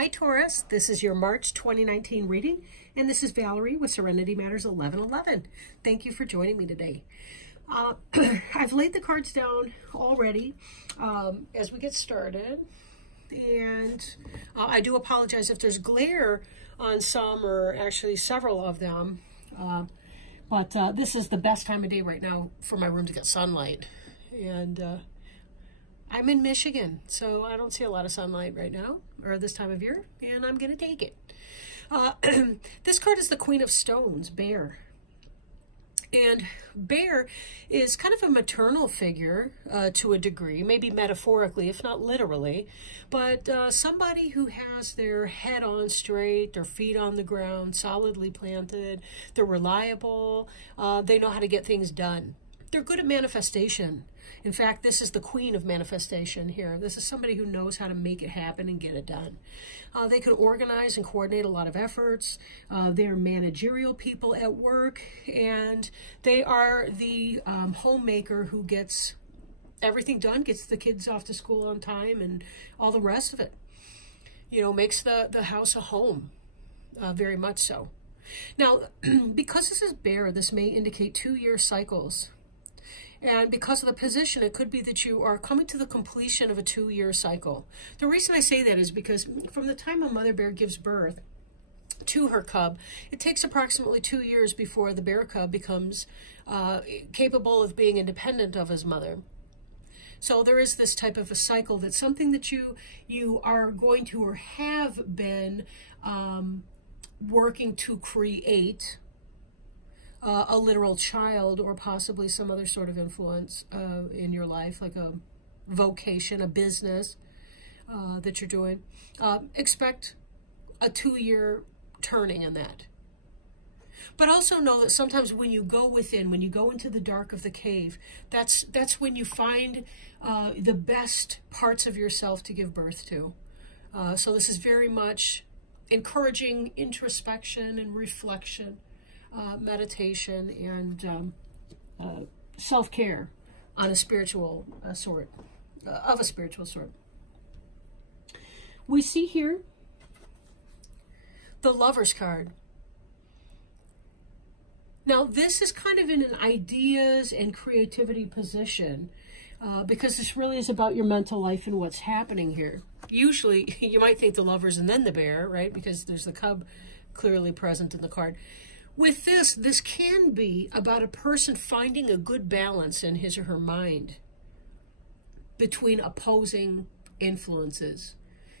Hi Taurus, this is your March 2019 reading, and this is Valerie with Serenity Matters 1111. Thank you for joining me today. I've laid the cards down already as we get started, and I do apologize if there's glare on some or actually several of them, but this is the best time of day right now for my room to get sunlight, and I'm in Michigan, so I don't see a lot of sunlight right now, or this time of year, and I'm going to take it. This card is the Queen of Stones, Bear. And Bear is kind of a maternal figure to a degree, maybe metaphorically, if not literally, but somebody who has their head on straight, their feet on the ground, solidly planted, they're reliable, they know how to get things done. They're good at manifestation. In fact, this is the queen of manifestation here. This is somebody who knows how to make it happen and get it done. They can organize and coordinate a lot of efforts. They're managerial people at work, and they are the homemaker who gets everything done, gets the kids off to school on time and all the rest of it. You know, makes the house a home, very much so. Now, because this is Bear, this may indicate 2-year cycles. And because of the position, it could be that you are coming to the completion of a 2-year cycle. The reason I say that is because from the time a mother bear gives birth to her cub, it takes approximately 2 years before the bear cub becomes capable of being independent of his mother. So there is this type of a cycle that's something that you are going to or have been working to create a literal child, or possibly some other sort of influence in your life, like a vocation, a business that you're doing. Expect a 2-year turning in that. But also know that sometimes when you go within, when you go into the dark of the cave, that's when you find the best parts of yourself to give birth to. So this is very much encouraging introspection and reflection, meditation, and self-care on a spiritual sort, of a spiritual sort. We see here the Lover's card. Now, this is kind of in an ideas and creativity position, because this really is about your mental life and what's happening here. Usually, you might think the Lovers and then the Bear, right? Because there's the cub clearly present in the card. With this can be about a person finding a good balance in his or her mind between opposing influences.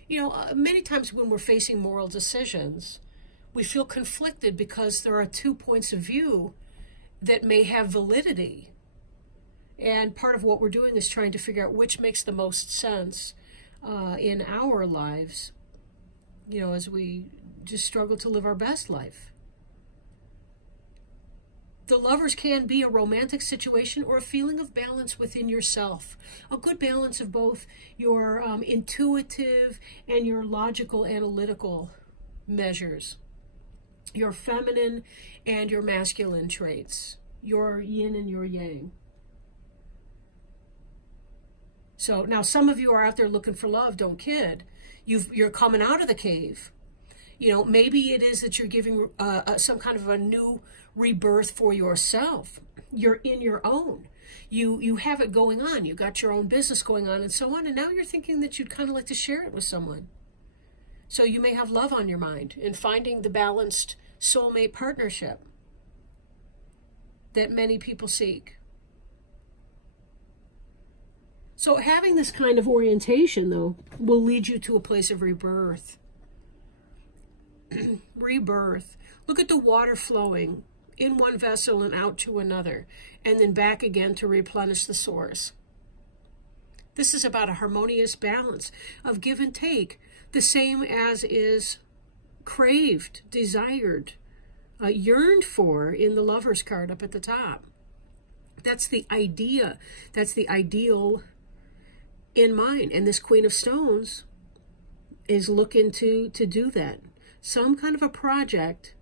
You know, many times when we're facing moral decisions, we feel conflicted because there are 2 points of view that may have validity. And part of what we're doing is trying to figure out which makes the most sense in our lives, you know, as we just struggle to live our best life. The Lovers can be a romantic situation or a feeling of balance within yourself. A good balance of both your intuitive and your logical, analytical measures. Your feminine and your masculine traits. Your yin and your yang. So now some of you are out there looking for love, don't kid. You're coming out of the cave. You know, maybe it is that you're giving some kind of a new rebirth for yourself. You're in your own. You have it going on. You got your own business going on and so on. And now you're thinking that you'd kind of like to share it with someone. So you may have love on your mind and finding the balanced soulmate partnership that many people seek. So having this kind of orientation, though, will lead you to a place of rebirth. Rebirth. Look at the water flowing in one vessel and out to another, and then back again to replenish the source. This is about a harmonious balance of give and take, the same as is craved, desired, yearned for in the Lover's card up at the top. That's the idea. That's the ideal in mind. And this Queen of Stones is looking to do that. Some kind of a project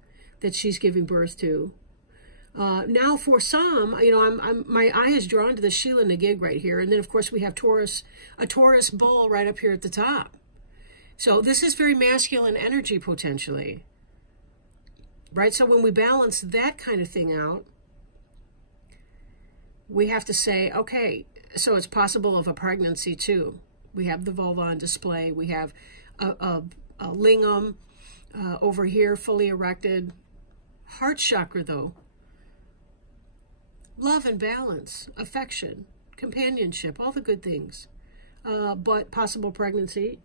that she's giving birth to. Now, for some, you know, my eye is drawn to the Sheila and the Gig right here, and then of course we have a Taurus bull right up here at the top. So this is very masculine energy potentially, right? So when we balance that kind of thing out, we have to say, okay, so it's possible of a pregnancy too. We have the vulva on display. We have a lingam over here, fully erected. Heart chakra, though. Love and balance, affection, companionship, all the good things. But possible pregnancy.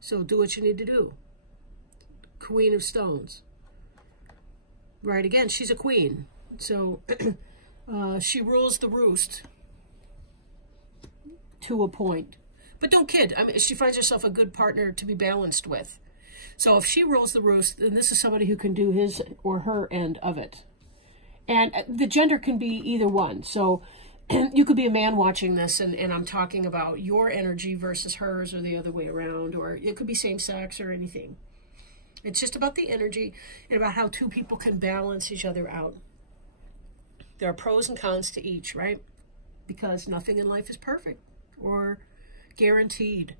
So do what you need to do. Queen of Stones. Right, again, she's a queen. So she rules the roost to a point. But don't kid. I mean, she finds herself a good partner to be balanced with. So if she rules the roost, then this is somebody who can do his or her end of it. And the gender can be either one. So you could be a man watching this, and I'm talking about your energy versus hers, or the other way around, or it could be same sex or anything. It's just about the energy and about how two people can balance each other out. There are pros and cons to each, right? Because nothing in life is perfect or guaranteed.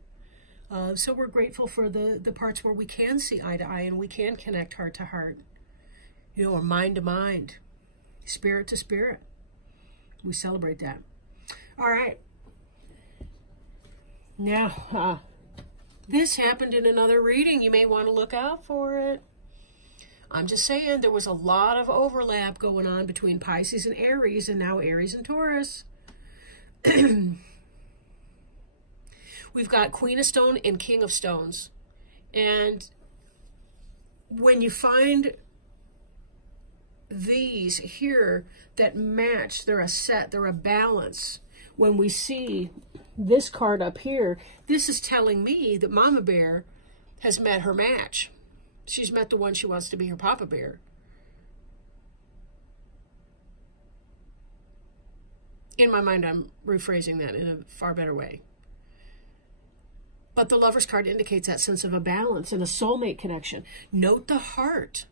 So we're grateful for the parts where we can see eye to eye and we can connect heart to heart, you know, or mind to mind, spirit to spirit. We celebrate that. All right. Now, this happened in another reading. You may want to look out for it. I'm just saying there was a lot of overlap going on between Pisces and Aries, and now Aries and Taurus. We've got Queen of Stone and King of Stones. And when you find these here that match, they're a set, they're a balance. When we see this card up here, this is telling me that Mama Bear has met her match. She's met the one she wants to be her Papa Bear. In my mind, I'm rephrasing that in a far better way. But the Lover's card indicates that sense of a balance and a soulmate connection. Note the heart.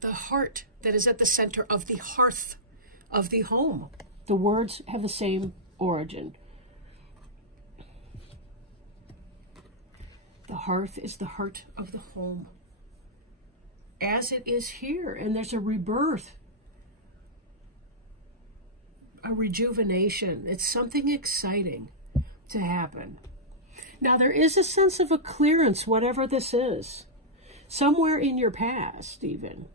The heart that is at the center of the hearth of the home. The words have the same origin. The hearth is the heart of the home. As it is here. And there's a rebirth. A rejuvenation. It's something exciting to happen. Now there is a sense of a clearance, whatever this is. Somewhere in your past, even.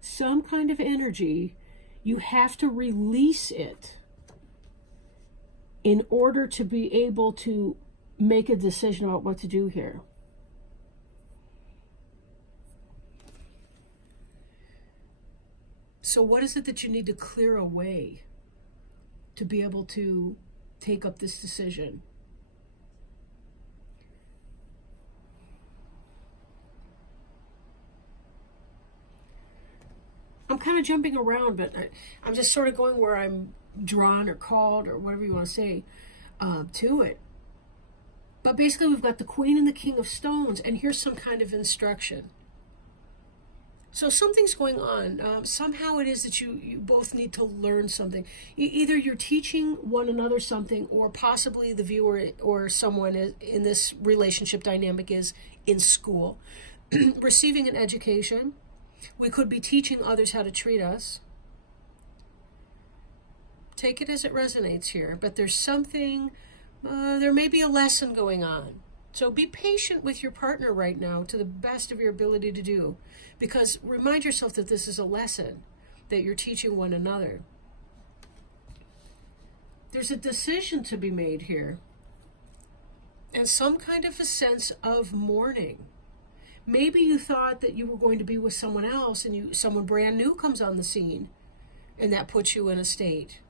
Some kind of energy, you have to release it in order to be able to make a decision about what to do here. So what is it that you need to clear away to be able to take up this decision? I'm kind of jumping around, but I'm just sort of going where I'm drawn or called or whatever you want to say to it. But basically we've got the Queen and the King of Stones, and here's some kind of instruction. So something's going on. Somehow it is that you both need to learn something. Either you're teaching one another something, or possibly the viewer or someone in this relationship dynamic is in school, receiving an education. We could be teaching others how to treat us. Take it as it resonates here. But there's something, there may be a lesson going on. So be patient with your partner right now to the best of your ability to do. Because remind yourself that this is a lesson that you're teaching one another. There's a decision to be made here. And some kind of a sense of mourning. Maybe you thought that you were going to be with someone else, and someone brand new comes on the scene, and that puts you in a state.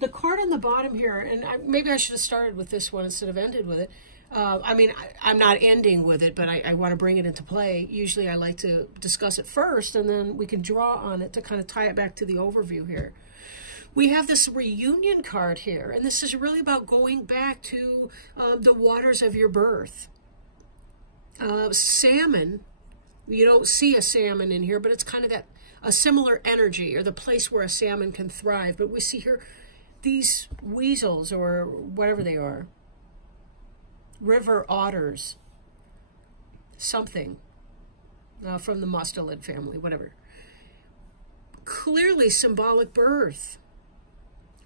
The card on the bottom here, and maybe I should have started with this one instead of ended with it. I mean, I'm not ending with it, but I want to bring it into play. Usually I like to discuss it first, and then we can draw on it to kind of tie it back to the overview here. We have this reunion card here, and this is really about going back to the waters of your birth. Salmon, you don't see a salmon in here, but it's kind of a similar energy, or the place where a salmon can thrive. But we see here these weasels or whatever they are, river otters, something from the mustelid family, whatever. Clearly symbolic birth,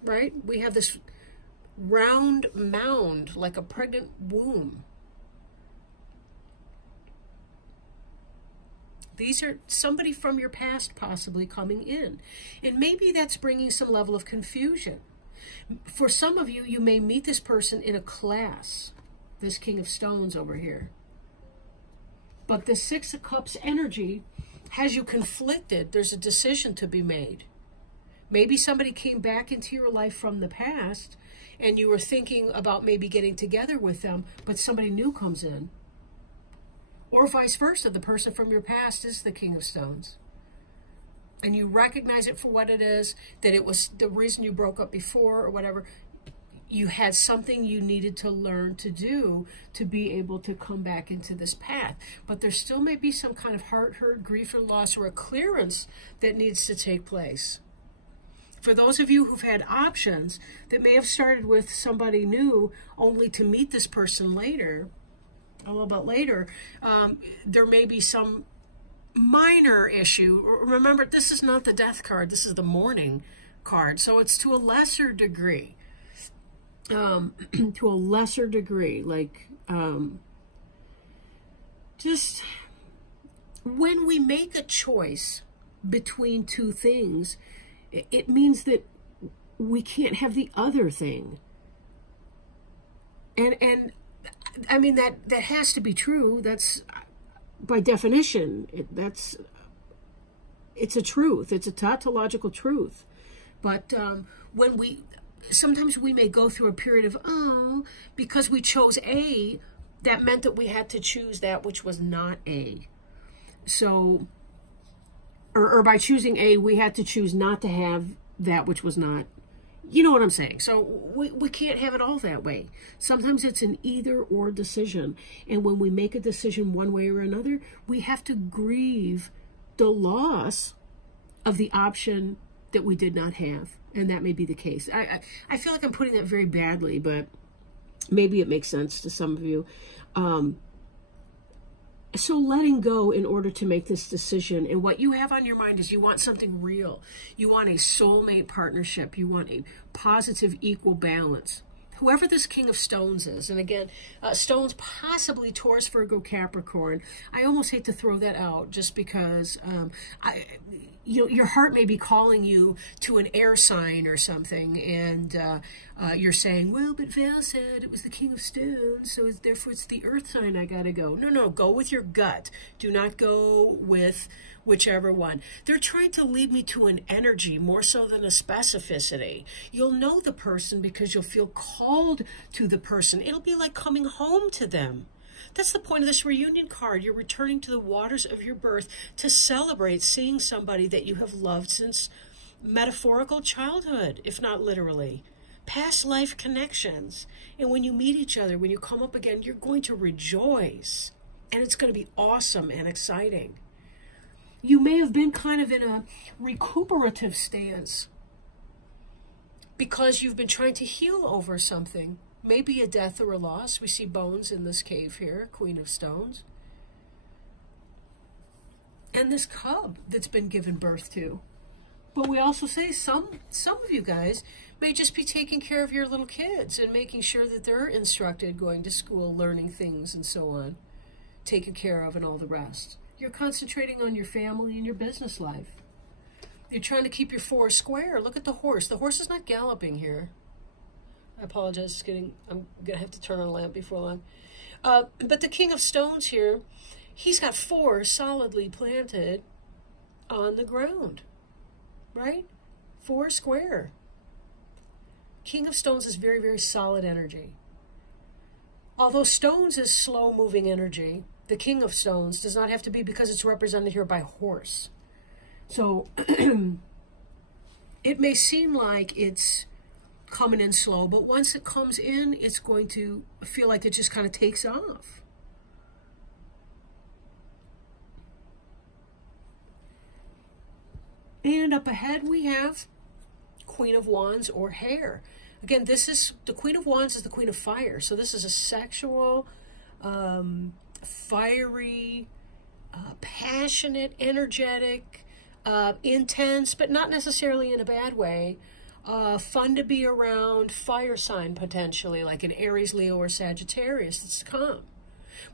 right? We have this round mound like a pregnant womb. These are somebody from your past possibly coming in. And maybe that's bringing some level of confusion. For some of you, you may meet this person in a class, this King of Stones over here. But the Six of Cups energy has you conflicted. There's a decision to be made. Maybe somebody came back into your life from the past and you were thinking about maybe getting together with them, but somebody new comes in. Or vice versa, the person from your past is the King of Stones. And you recognize it for what it is, that it was the reason you broke up before or whatever. You had something you needed to learn to do to be able to come back into this path. But there still may be some kind of heart hurt, grief, or loss, or a clearance that needs to take place. For those of you who've had options that may have started with somebody new only to meet this person later, a little bit later, there may be some minor issue. Remember, this is not the death card. This is the mourning card. So it's to a lesser degree. To a lesser degree, like just when we make a choice between two things, it means that we can't have the other thing. And I mean, that has to be true. That's by definition, it's a truth. It's a tautological truth. But sometimes we may go through a period of, because we chose A, that meant that we had to choose that which was not A. So, or by choosing A, we had to choose not to have that which was not. You know what I'm saying? So we can't have it all that way. Sometimes it's an either or decision. And when we make a decision one way or another, we have to grieve the loss of the option that we did not have. And that may be the case. I feel like I'm putting that very badly, but maybe it makes sense to some of you. So letting go in order to make this decision, and what you have on your mind is you want something real. You want a soulmate partnership. You want a positive, equal balance. Whoever this King of Stones is, and again, Stones possibly Taurus, Virgo, Capricorn. I almost hate to throw that out just because your heart may be calling you to an air sign or something, and you're saying, well, but Val said it was the King of Stones, so therefore it's the earth sign I gotta go. No, go with your gut. Do not go with whichever one. They're trying to lead me to an energy more so than a specificity. You'll know the person because you'll feel called to the person. It'll be like coming home to them. That's the point of this reunion card. You're returning to the waters of your birth to celebrate seeing somebody that you have loved since metaphorical childhood, if not literally. Past life connections. And when you meet each other, when you come up again, you're going to rejoice. And it's going to be awesome and exciting. You may have been kind of in a recuperative stance because you've been trying to heal over something. Maybe a death or a loss. We see bones in this cave here, Queen of Stones. And this cub that's been given birth to. But we also say some of you guys may just be taking care of your little kids and making sure that they're instructed, going to school, learning things and so on, taken care of and all the rest. You're concentrating on your family and your business life. You're trying to keep your four square. Look at the horse. The horse is not galloping here. I apologize. I'm going to have to turn on a lamp before long. But the King of Stones here, he's got four solidly planted on the ground. Right? Four square. King of Stones is very, very solid energy. Although Stones is slow-moving energy, the King of Stones does not have to be because it's represented here by horse. So it may seem like it's coming in slow, but once it comes in, it's going to feel like it just kind of takes off. And up ahead we have Queen of Wands or hair. Again, this is, the Queen of Wands is the Queen of Fire. So this is a sexual, fiery, passionate, energetic, intense, but not necessarily in a bad way. Fun to be around, fire sign potentially, like an Aries, Leo, or Sagittarius that's come.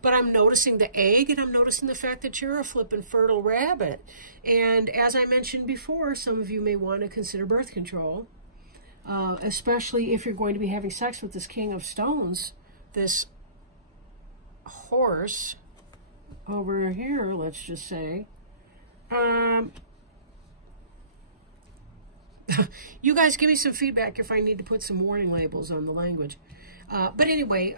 But I'm noticing the egg, and I'm noticing the fact that you're a flippin' fertile rabbit. And as I mentioned before, some of you may want to consider birth control, especially if you're going to be having sex with this King of Stones, this horse over here, let's just say. You guys give me some feedback if I need to put some warning labels on the language. But anyway,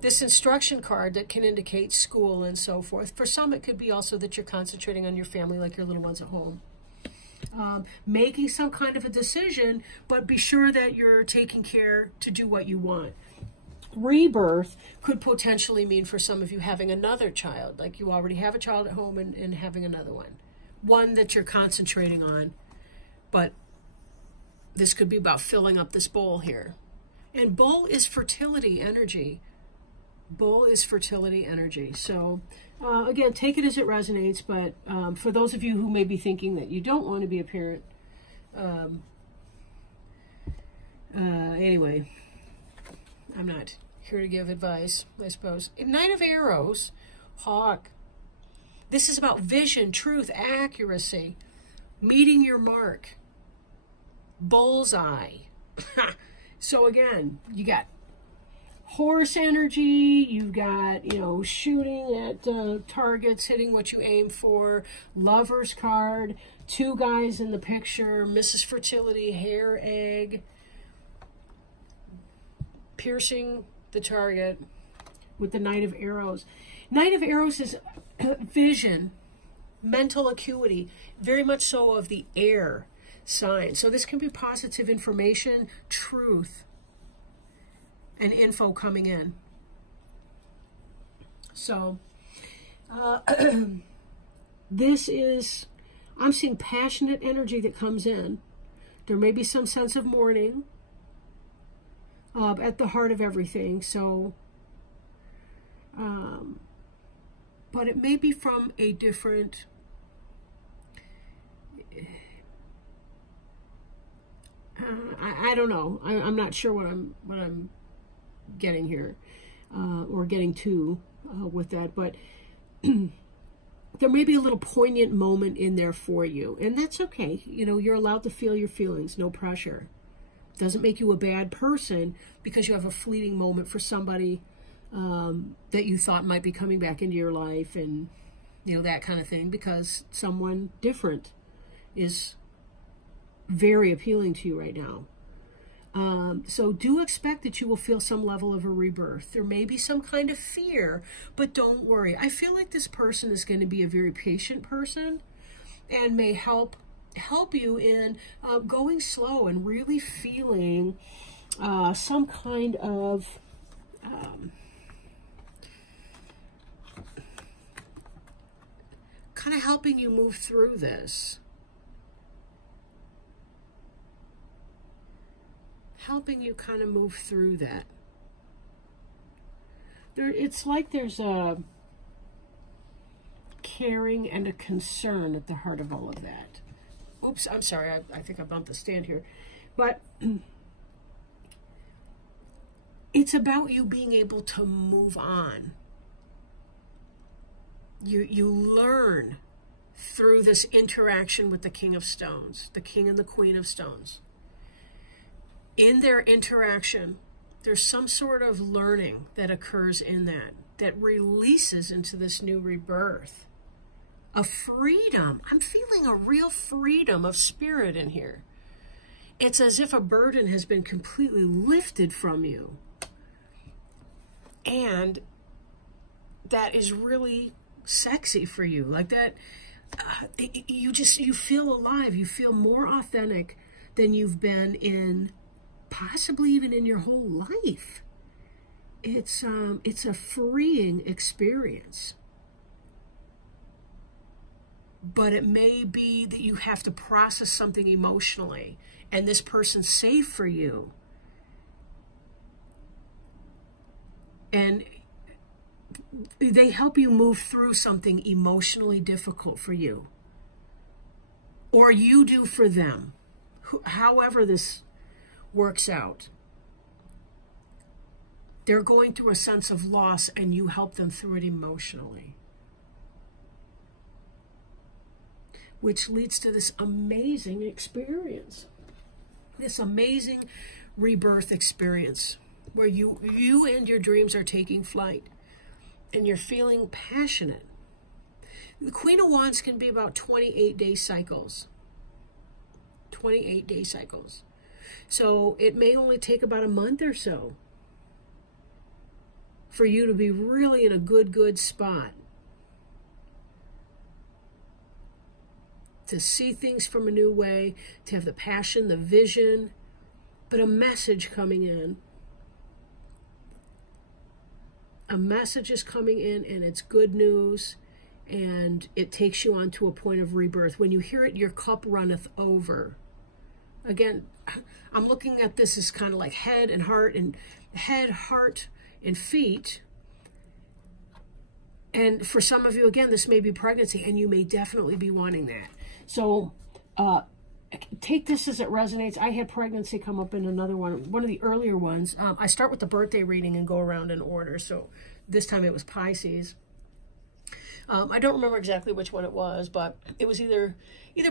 this instruction card that can indicate school and so forth. For some, it could be also that you're concentrating on your family, like your little ones at home. Making some kind of a decision, but be sure that you're taking care to do what you want. Rebirth could potentially mean for some of you having another child, like you already have a child at home and having another one that you're concentrating on. But this could be about filling up this bowl here. And bowl is fertility energy. Bowl is fertility energy. So again, take it as it resonates, but for those of you who may be thinking that you don't want to be a parent, anyway, I'm not here to give advice, I suppose. Knight of Arrows, Hawk. This is about vision, truth, accuracy, meeting your mark, bullseye. So again, you got horse energy, you've got, you know, shooting at targets, hitting what you aim for, Lover's card, two guys in the picture, Mrs. Fertility, hair, egg, piercing the target with the Knight of Arrows. Knight of Arrows is vision, mental acuity, very much so of the air sign. So this can be positive information, truth, and info coming in. So this is, I'm seeing passionate energy that comes in. There may be some sense of mourning at the heart of everything. So, but it may be from a different, I don't know. I'm not sure what I'm getting here, or getting to with that, but there may be a little poignant moment in there for you, and that's okay. You know, you're allowed to feel your feelings, no pressure. Doesn't make you a bad person because you have a fleeting moment for somebody that you thought might be coming back into your life, and you know, that kind of thing, because someone different is very appealing to you right now. So do expect that you will feel some level of a rebirth. There may be some kind of fear, but don't worry. I feel like this person is going to be a very patient person and may help you in going slow and really feeling some kind of helping you move through this. Helping you kind of move through that. It's like there's a caring and a concern at the heart of all of that. Oops, I'm sorry, I think I bumped the stand here. But it's about you being able to move on. You learn through this interaction with the King of Stones, the King and the Queen of Stones. In their interaction, there's some sort of learning that occurs in that releases into this new rebirth. A freedom. I'm feeling a real freedom of spirit in here. It's as if a burden has been completely lifted from you. And that is really sexy for you. Like that, you feel alive. You feel more authentic than you've been in possibly even in your whole life. It's a freeing experience. but it may be that you have to process something emotionally, and this person's safe for you. And they help you move through something emotionally difficult for you. Or you do for them. However this works out. They're going through a sense of loss, and you help them through it emotionally. Which leads to this amazing experience. This amazing rebirth experience where you and your dreams are taking flight and you're feeling passionate. The Queen of Wands can be about 28-day cycles. 28-day cycles. So it may only take about a month or so for you to be really in a good spot. To see things from a new way, to have the passion, the vision, but a message coming in. A message is coming in, and it's good news, and it takes you on to a point of rebirth. When you hear it, your cup runneth over. Again, I'm looking at this as kind of like head, heart, and feet. And for some of you, again, this may be pregnancy, and you may definitely be wanting that. So take this as it resonates. I had pregnancy come up in another one of the earlier ones. I start with the birthday reading and go around in order. So this time it was Pisces. I don't remember exactly which one it was, but it was either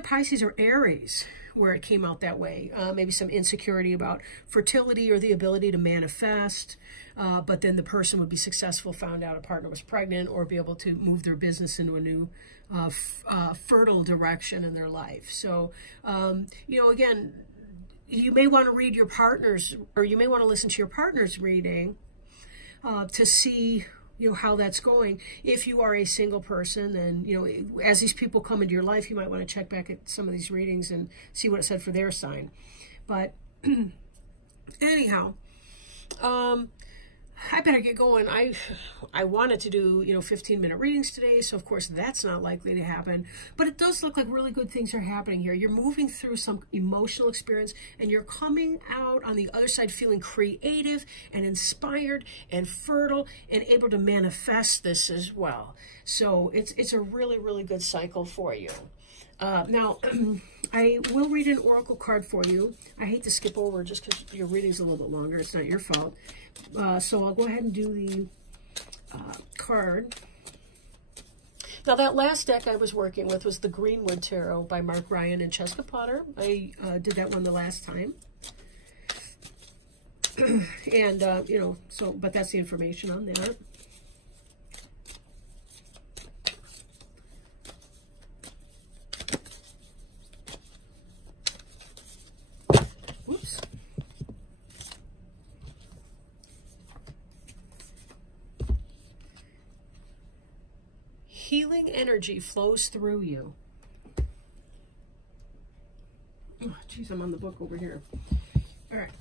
Pisces or Aries where it came out that way. Maybe some insecurity about fertility or the ability to manifest, but then the person would be successful, found out a partner was pregnant, or be able to move their business into a new fertile direction in their life. So, again, you may want to read your partner's, or you may want to listen to your partner's reading to see how that's going. If you are a single person, then, as these people come into your life, you might want to check back at some of these readings and see what it said for their sign. But anyhow, I better get going. I wanted to do, 15-minute readings today, so of course that's not likely to happen. But it does look like really good things are happening here. You're moving through some emotional experience, and you're coming out on the other side feeling creative and inspired and fertile and able to manifest this as well. So it's a really, really good cycle for you. Now, I will read an oracle card for you. I hate to skip over just because your reading's a little bit longer. It's not your fault. So I'll go ahead and do the card. Now, that last deck I was working with was the Greenwood Tarot by Mark Ryan and Cheska Potter. I did that one the last time. And, but that's the information on that. Whoops. Healing energy flows through you. Oh, geez, I'm on the book over here. All right.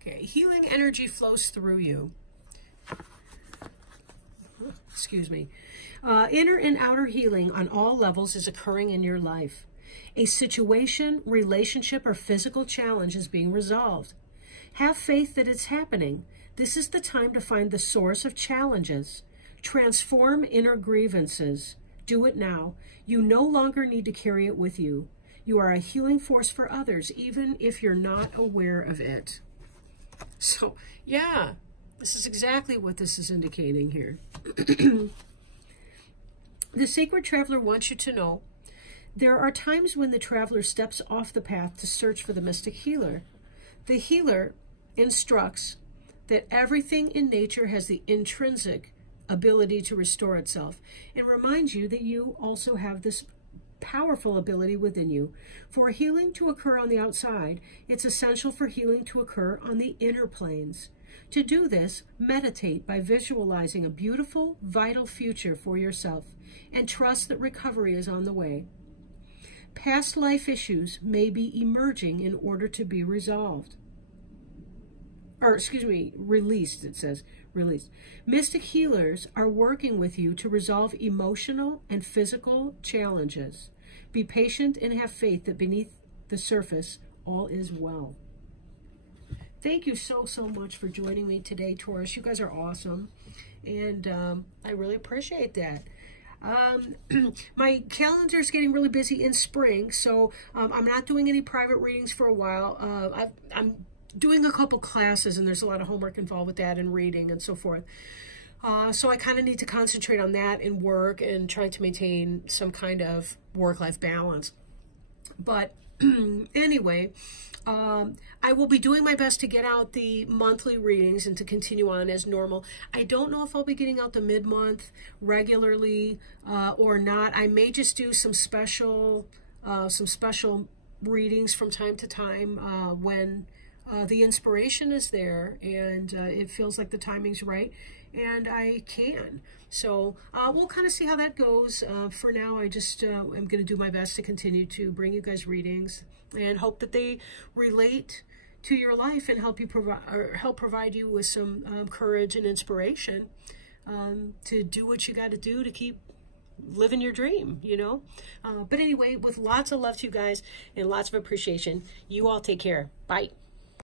Okay, healing energy flows through you. Excuse me. Inner and outer healing on all levels is occurring in your life. A situation, relationship, or physical challenge is being resolved. Have faith that it's happening. This is the time to find the source of challenges. Transform inner grievances. Do it now. You no longer need to carry it with you. You are a healing force for others, even if you're not aware of it. So, yeah, this is exactly what this is indicating here. The Sacred Traveler wants you to know there are times when the traveler steps off the path to search for the mystic healer. The healer instructs that everything in nature has the intrinsic ability to restore itself, and reminds you that you also have this powerful ability within you. For healing to occur on the outside, it's essential for healing to occur on the inner planes. To do this, meditate by visualizing a beautiful, vital future for yourself, and trust that recovery is on the way. Past life issues may be emerging in order to be resolved. or excuse me, released, it says, released. Mystic healers are working with you to resolve emotional and physical challenges. Be patient and have faith that beneath the surface, all is well. Thank you so much for joining me today, Taurus. You guys are awesome, and I really appreciate that. My calendar is getting really busy in spring, so I'm not doing any private readings for a while. I'm doing a couple classes, and there's a lot of homework involved with that and reading and so forth. So I kind of need to concentrate on that and work and trying to maintain some kind of work-life balance. But anyway, I will be doing my best to get out the monthly readings and to continue on as normal. I don't know if I'll be getting out the mid-month regularly or not. I may just do some special readings from time to time when the inspiration is there and it feels like the timing's right, and I can. So we'll kind of see how that goes. For now, I just am going to do my best to continue to bring you guys readings and hope that they relate to your life and help provide you with some courage and inspiration to do what you got to do to keep living your dream, you know. But anyway, with lots of love to you guys and lots of appreciation, you all take care. Bye.